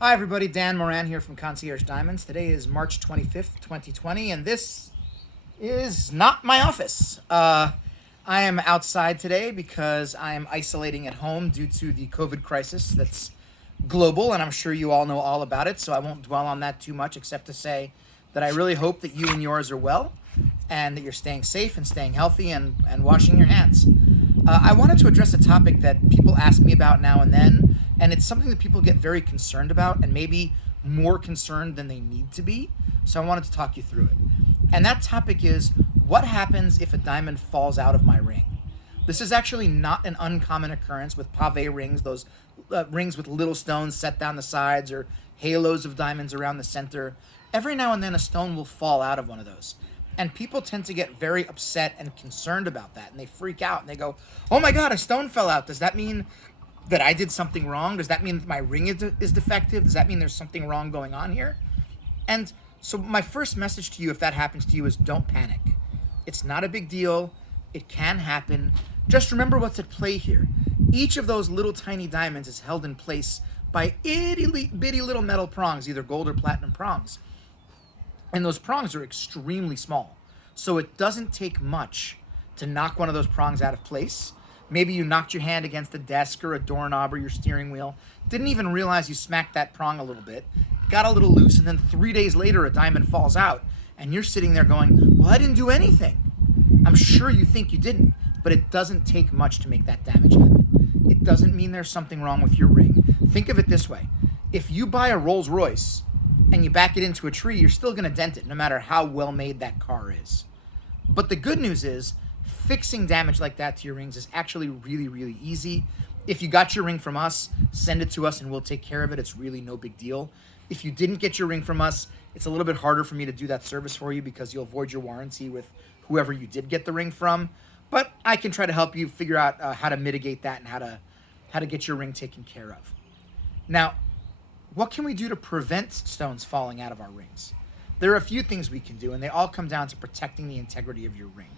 Hi everybody, Dan Moran here from Concierge Diamonds. Today is March 25th, 2020, and this is not my office. I am outside today because I am isolating at home due to the COVID crisis that's global, and I'm sure you all know all about it, so I won't dwell on that too much except to say that I really hope that you and yours are well and that you're staying safe and staying healthy and washing your hands. I wanted to address a topic that people ask me about now and then, and it's something that people get very concerned about and maybe more concerned than they need to be. So I wanted to talk you through it. And that topic is, what happens if a diamond falls out of my ring? This is actually not an uncommon occurrence with pave rings, those rings with little stones set down the sides or halos of diamonds around the center. Every now and then a stone will fall out of one of those. And people tend to get very upset and concerned about that. And they freak out and they go, oh my God, a stone fell out. Does that mean that I did something wrong? Does that mean that my ring is defective? Does that mean there's something wrong going on here? And so my first message to you, if that happens to you, is don't panic. It's not a big deal. It can happen. Just remember what's at play here. Each of those little tiny diamonds is held in place by itty bitty little metal prongs, either gold or platinum prongs. And those prongs are extremely small. So it doesn't take much to knock one of those prongs out of place. Maybe you knocked your hand against a desk or a doorknob or your steering wheel, didn't even realize you smacked that prong a little bit, got a little loose, and then 3 days later a diamond falls out, and you're sitting there going, well, I didn't do anything. I'm sure you think you didn't, but it doesn't take much to make that damage happen. It doesn't mean there's something wrong with your ring. Think of it this way. If you buy a Rolls Royce and you back it into a tree, you're still going to dent it no matter how well made that car is. But the good news is fixing damage like that to your rings is actually really, really easy. If you got your ring from us, send it to us and we'll take care of it. It's really no big deal. If you didn't get your ring from us, it's a little bit harder for me to do that service for you because you'll void your warranty with whoever you did get the ring from. But I can try to help you figure out how to mitigate that and how to get your ring taken care of. Now, what can we do to prevent stones falling out of our rings? There are a few things we can do, and they all come down to protecting the integrity of your ring.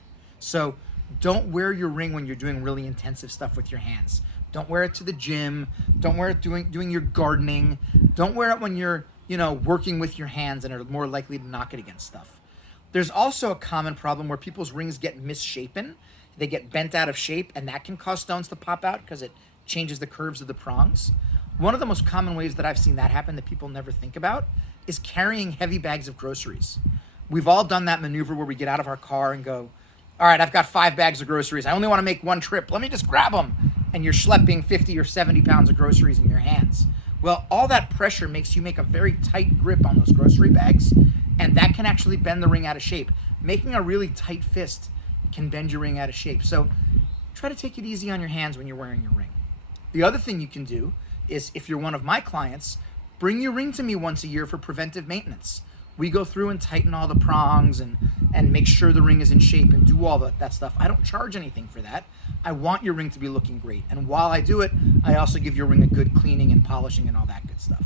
So don't wear your ring when you're doing really intensive stuff with your hands. Don't wear it to the gym. Don't wear it doing your gardening. Don't wear it when you're, working with your hands and are more likely to knock it against stuff. There's also a common problem where people's rings get misshapen. They get bent out of shape, and that can cause stones to pop out because it changes the curves of the prongs. One of the most common ways that I've seen that happen that people never think about is carrying heavy bags of groceries. We've all done that maneuver where we get out of our car and go, all right, I've got 5 bags of groceries. I only want to make one trip. Let me just grab them. And you're schlepping 50 or 70 pounds of groceries in your hands. Well, all that pressure makes you make a very tight grip on those grocery bags, and that can actually bend the ring out of shape. Making a really tight fist can bend your ring out of shape. So try to take it easy on your hands when you're wearing your ring. The other thing you can do is, if you're one of my clients, bring your ring to me once a year for preventive maintenance. We go through and tighten all the prongs and make sure the ring is in shape and do all that stuff. I don't charge anything for that. I want your ring to be looking great. And while I do it, I also give your ring a good cleaning and polishing and all that good stuff.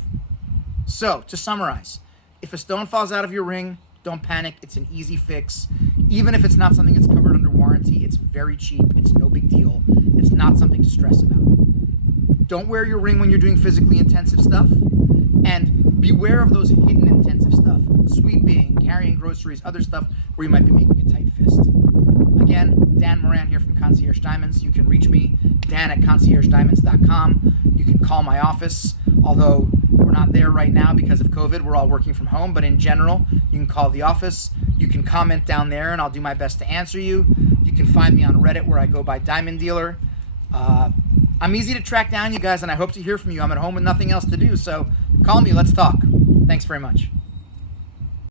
So, to summarize, if a stone falls out of your ring, don't panic. It's an easy fix. Even if it's not something that's covered under warranty, it's very cheap. It's no big deal. It's not something to stress about. Don't wear your ring when you're doing physically intensive stuff. And beware of those hidden intensive stuff. Sweeping, carrying groceries, other stuff where you might be making a tight fist. Again, Dan Moran here from Concierge Diamonds. You can reach me, dan@conciergediamonds.com. You can call my office, although we're not there right now because of COVID. We're all working from home, but in general, you can call the office. You can comment down there, and I'll do my best to answer you. You can find me on Reddit, where I go by Diamond Dealer. I'm easy to track down, you guys, and I hope to hear from you. I'm at home with nothing else to do, so call me. Let's talk. Thanks very much.